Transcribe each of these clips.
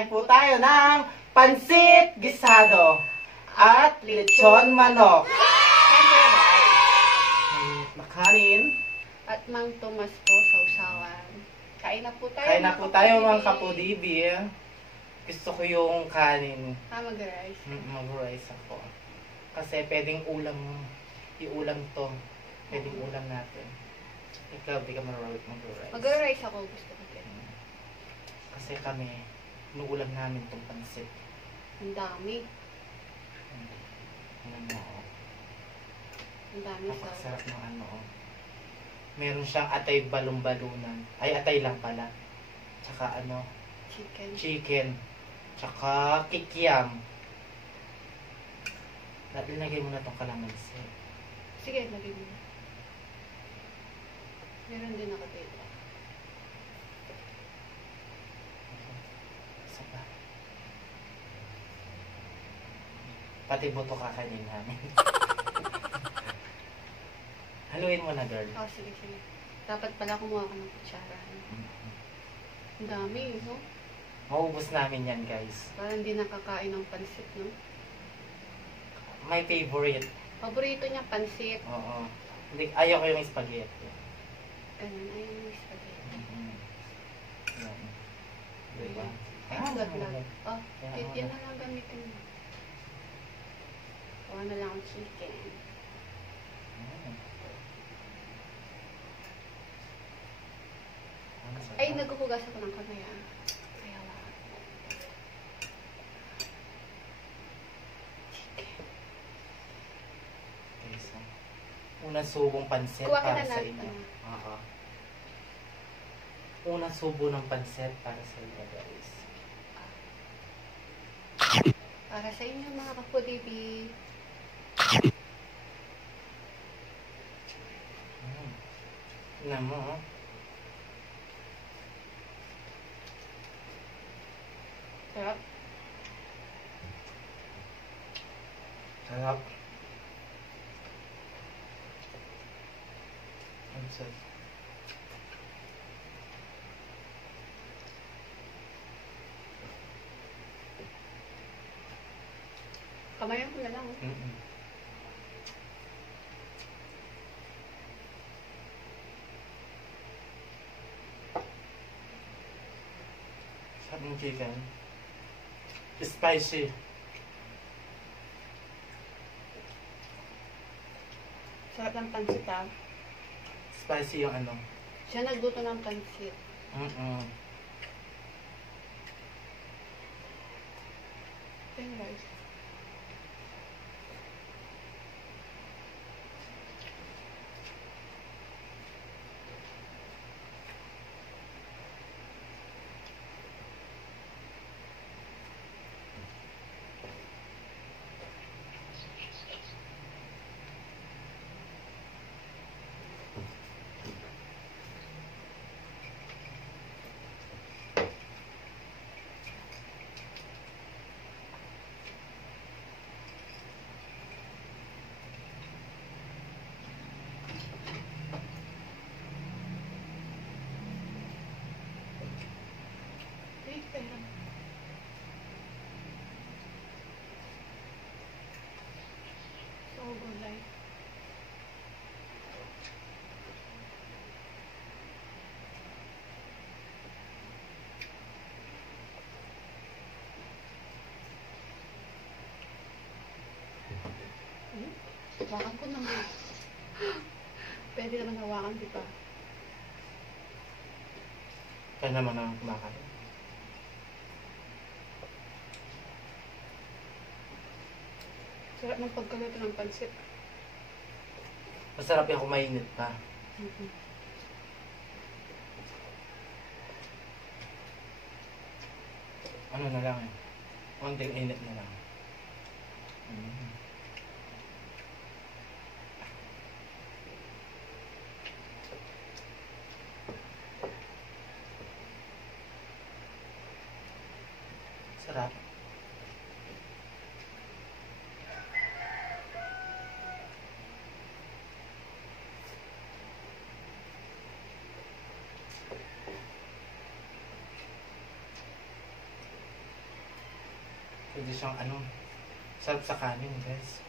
Kakain po tayo ng pansit gisado at lechon manok. Makanin. At Mang Tomas po, sausawan. Kain na po tayo. Kain na po tayo mga kapudibi. Gusto ko yung kanin. Mag-rice. Mag-rice ako. Kasi pwedeng iulam to. Pwedeng ulam natin. Ikaw, di ka mag-rice. Mag-rice ako, gusto ko din. Kasi kami, inuulam namin itong pansit. Ang dami. Ang dami sa... Napakasarap ng Meron siyang atay balong-balunan. Ay, atay lang pala. Tsaka chicken. Tsaka kikiam. Lagay mo na itong kalamansi. Sige, lagay mo. Meron din ako dito. Isa pa. Pati buto kakainin namin. Haluin mo na, girl. Sige. Dapat pala kumuha ka ng kutsara. Ang dami, no? Maubos namin yan, guys. Parang hindi nakakain ng pansit, no? My favorite. Paborito niya pansit. Oo. Ayaw ko yung spaghetti. Ganun, ayaw yung spaghetti. Yan. Diba? Lag. Yan na lang gamitin mo. Kuha na lang ang chicken. Ay, naghuhugas ako ng kamay, Ayaw lang. Chicken. Okay, so, unang subong pansit para sa inyo. Unang subo ng pansit para sa inyo, guys. Para sa inyo, mga kapudibi. Tignan mo, Sarap. Sarap. Ang sarap. Kamayan ko na lang. Sarap ng chicken. Spicy. Sarap ng pansit, Spicy yung Siya nagluto ng pansit. Then rice. So gulay. Hawakan ko naman. Pwede naman hawakan, di ba? Kaya naman ang kumakain. Sarap ng pagkaluto ng pansit. Masarap yung kumainit pa. Ano na lang konting init na lang. Sarap. Pwede siyang ano, sarap sa kanin, guys.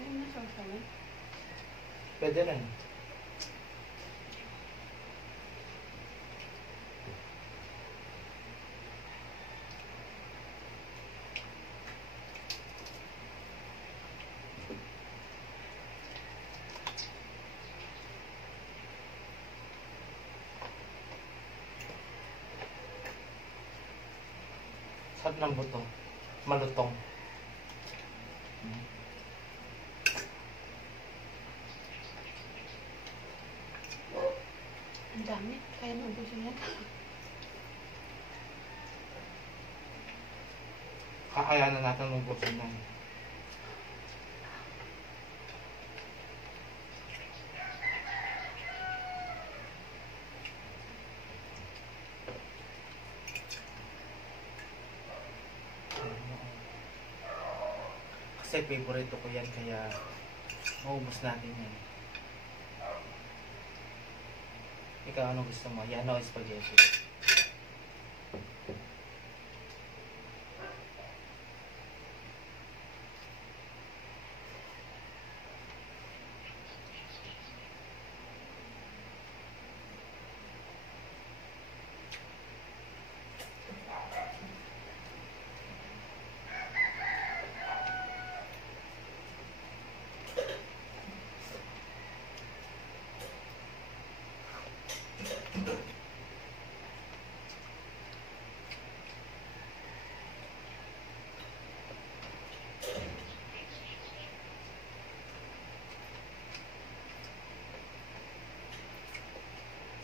Ayun na sausawan. Pwede rin. Sarap ng buto. Malutong. Ang dami. Kaya naubusin yan. Kakayanan natin ubusin ng kasi favorito ko yan, kaya maubos natin yan. Ikaw, ano gusto mo? Yan o spaghetti?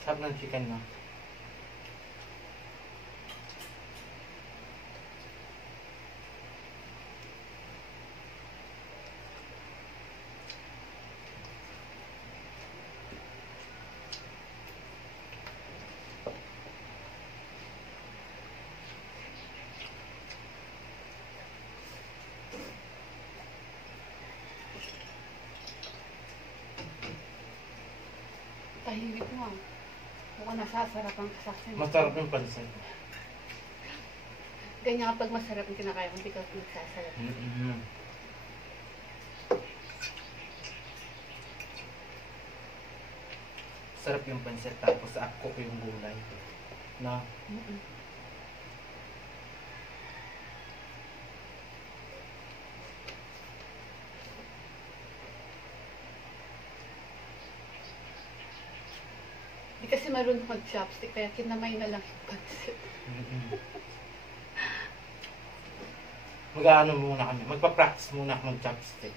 Sarap ng chicken, no? Tahimik mo ah. Mukhang nasasarapan ka sa akin. Masarap yung pansit. Ganyan kapag masarap yung kinakain mo, because nagsasarap. Mm-hmm. Sarap yung pansit, tapos ako ko yung gulay. No? Mm-mm. Di kasi marunong mag-chopstick, kaya kinamay na lang yung pansit. Mm-hmm. Mag-ano muna kami, magpa-practice muna ako mag-chopstick.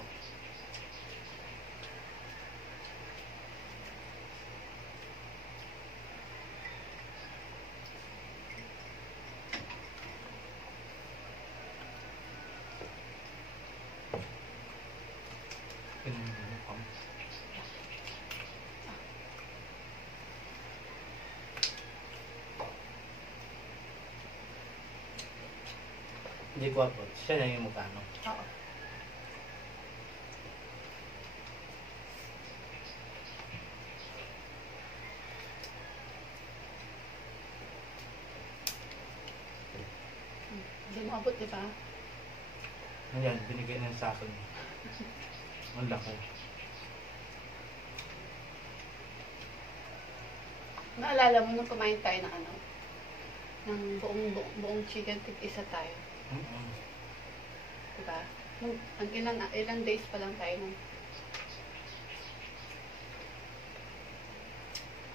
Hindi ko abot. Siya na yung mukano. Oo. Hindi mo abot, di ba? Ayan, binigay na sa akin. Ang laki. Naalala mo nung kumain tayo ng ano? Ng buong chicken, tig-isa tayo. Mm-hmm. Diba? Ang ilang days pa lang tayo nun.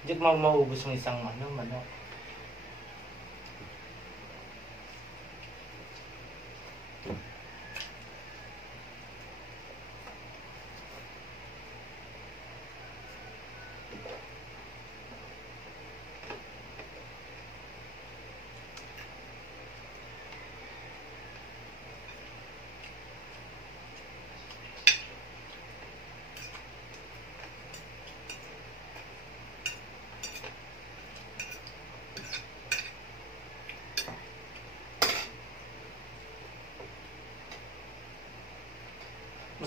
Hindi ko maubos yung isang manok.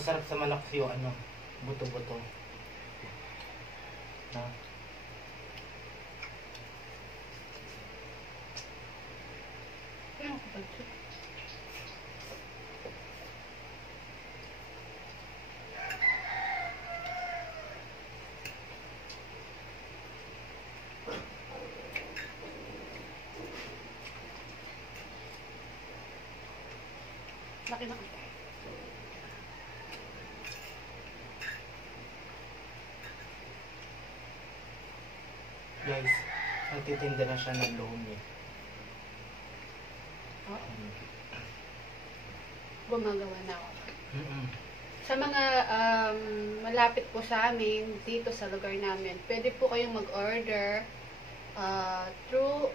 masarap sa manok yung ano, buto-buto. Na. Ano ko ba ito? Laki na kita. Guys, nagtitinda na siya ng lomi. Oo. Gumagawa na ako. Mm-mm. Sa mga malapit po sa amin, dito sa lugar namin, pwede po kayong mag-order through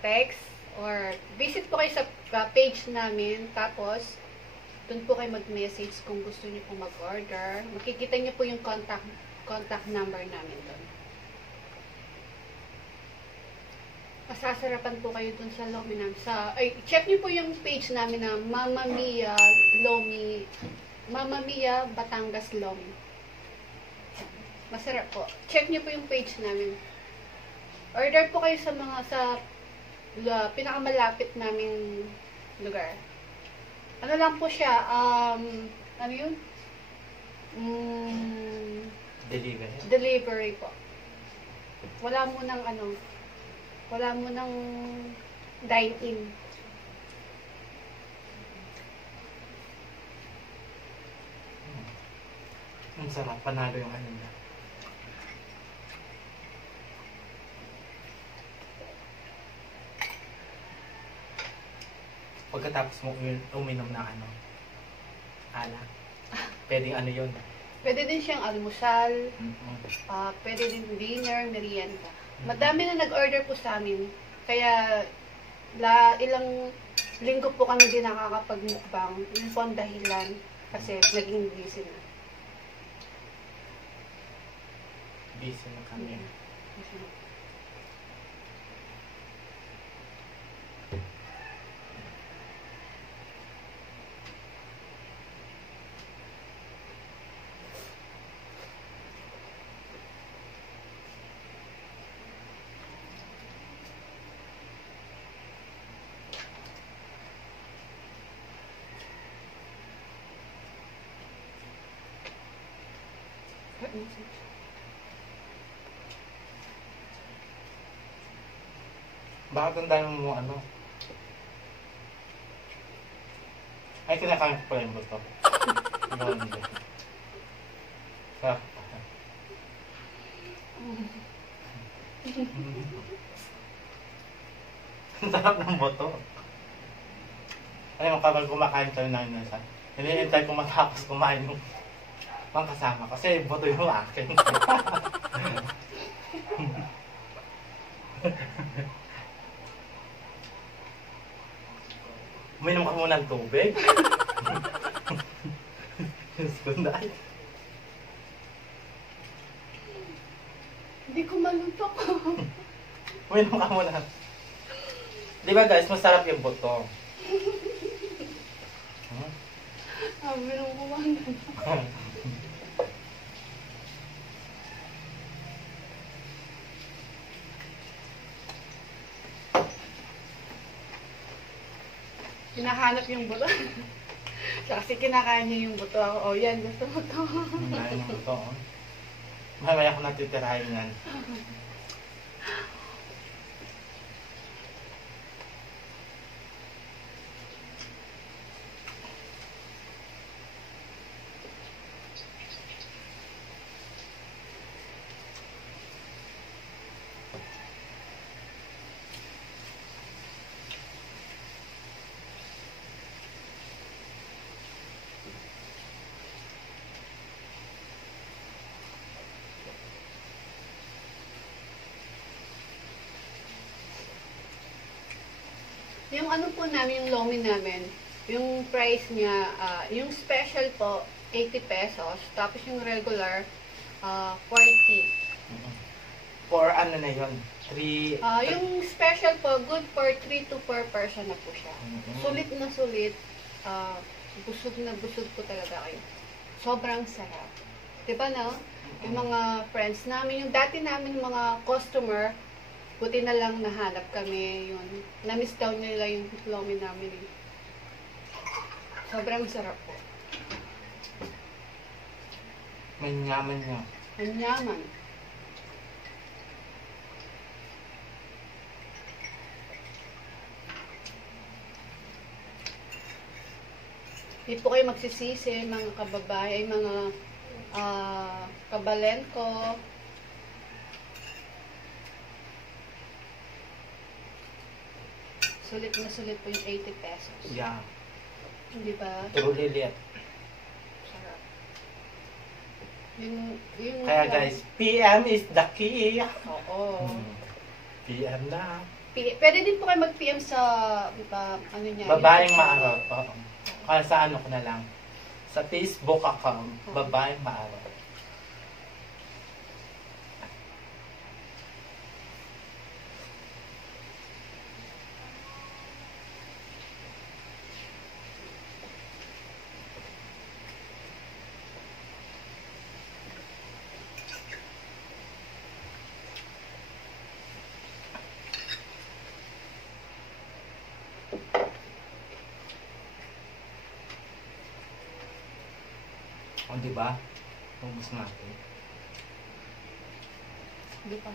text or visit po kayo sa page namin. Tapos, doon po kayo mag-message kung gusto niyo po mag-order. Makikita niyo po yung contact number namin doon. Masasarapan po kayo dun sa lomi namin. Check niyo po yung page namin na Mama Mia Lomi, Mama Mia Batangas Lomi. Masarap po. Check niyo po yung page namin. Order po kayo sa pinakamalapit naming lugar. Ano lang po siya, ano yun? Delivery po. Wala mo nang dine-in. Ang sarap, panalo yung ano niya. Pagkatapos mo uminom ng ano, alak. Pwedeng ano yun. Pwede din siyang almusal, Mm-mm. pwede din dinner, merienda. Madami na nag-order po sa amin. Kaya, ilang linggo po kami din nakakapag-mukbang. Yun po ang dahilan. Kasi naging busy na. Busy na kami. Bakit ang dami mo ano? Ay, kinakain ko pala yung buto. Ikaw hindi. Sarap. Ang sarap ng buto. Ay, kapag kumakain tayo ng nasa, hinihintay ko matapos kumain yung pang kasama kasi buto yung akin. Uminom ka muna ng tubig. Skunday. Hindi ko malutok. Uminom ka muna. Di ba guys, masarap yung buto. Sabi nung kumanda. Hinahanap yung buto. Siya kasi kinakain niya yung buto. Ako, yan, gusto mo to. Kumain ng buto. Mamaya ko natitirahin yan. Yung ano po namin, yung lomi namin, yung price niya, yung special po, 80 pesos. Tapos yung regular, 40. For ano na yun? 3... Yung special po, good for 3 to 4 person na po siya. Sulit na sulit. Busog na busog po talaga kayo. Sobrang sarap. Diba no? Yung mga friends namin, yung dati namin mga customer, buti na lang nahanap kami yun. Na-miss daw nila yung lomi namin. Sobrang sarap po. May nyaman niya. Ang yaman. Hindi po kayo magsisisi, mga kababae, mga kabalen ko. Sulit na sulit po yung 80 pesos. Yeah. Di ba? Truly lit. Sarap. Yung Kaya guys, PM is the key. Oo. PM na. Pwede din po kayo mag-PM sa, ano niya? Babaeng maarot. Oo. Kaya sa ano ko na lang. Sa Facebook account, babaeng maarot. O, diba? Ubus natin. Di pa.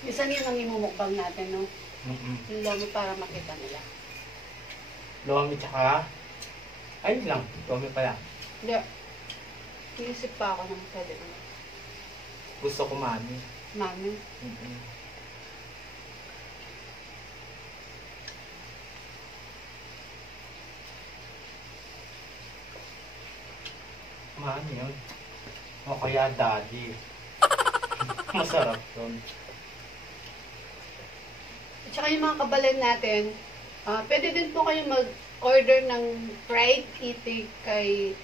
Isa niya ang imumukbang natin, no? Yung lomi para makita nila. Lomi tsaka... Ayun lang. Lomi pala. Hindi. Inisip pa ako ng pwede na. Gusto ko mami. Mami. Mami yun. O kaya daddy. Masarap yun. At saka yung mga kabalan natin, pwede din po kayo mag-order ng fried itik kay...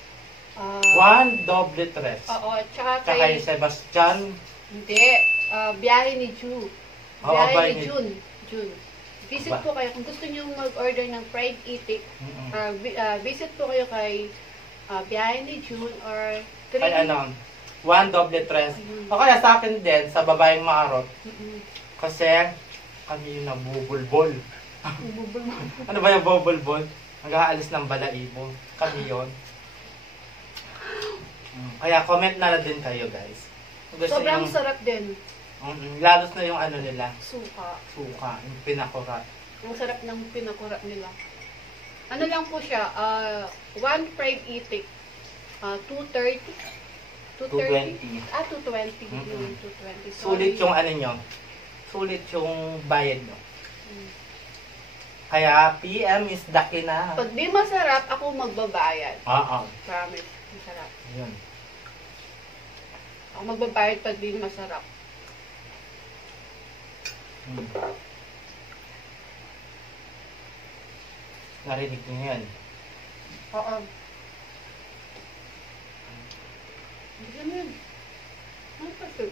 One doble tres. Oo, at saka Kay kay... Sebastian. Hindi. Biyahe ni Ju. Biyahe ni June. June. Visit po kayo. Kung gusto nyo mag-order ng fried itik, visit po kayo kay Biyahe ni June or... Kay ano, one doble tres. O kaya sa akin din, sa babaeng maarot. Kasi kami yung nabubulbol. Ano ba yung bubulbol? Nag-aalis ng balaibo. Kami yun. Kaya comment na din kayo guys. Sobrang sarap din. Lalos na yung ano nila. Suka. Suka. Yung pinakurat. Ang sarap ng pinakurat nila. Ano lang po siya, one fried itik, 230. 230? 220. 220. Yun, 220. Sulit yung ano nyo. Sulit yung bayad nyo. Kaya PM is the na. Pag di masarap, ako magbabayad. Oo. Promise. Masarap. Yun. Ako magbabayad pag di masarap. Narinig nyo yan. Oo. Hindi mo yun. Ano pa ito?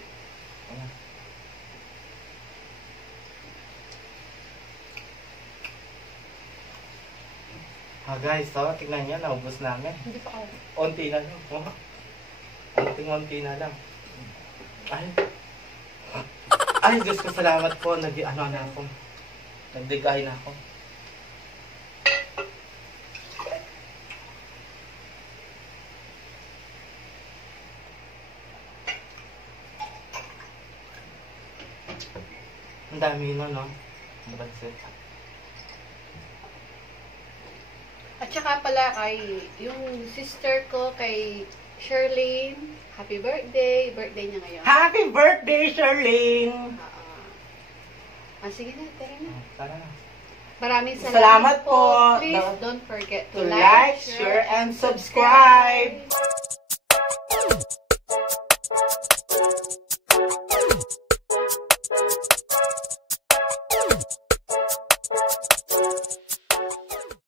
Guys, so, tignan nyo, naubos namin. Hindi pa ako. Unti na lang. Unti-unti na lang. Ay. Ay, Diyos ko, salamat po. Ano na ako. Nagdigay na ako. Ang dami nun, no? Ang bansit. At saka pala kay yung sister ko kay Sherlyn, happy birthday. Birthday niya ngayon. Happy birthday, Sherlyn! Sige na, tara na. Tara na. Maraming Salamat po. Please don't forget To like, share, and subscribe.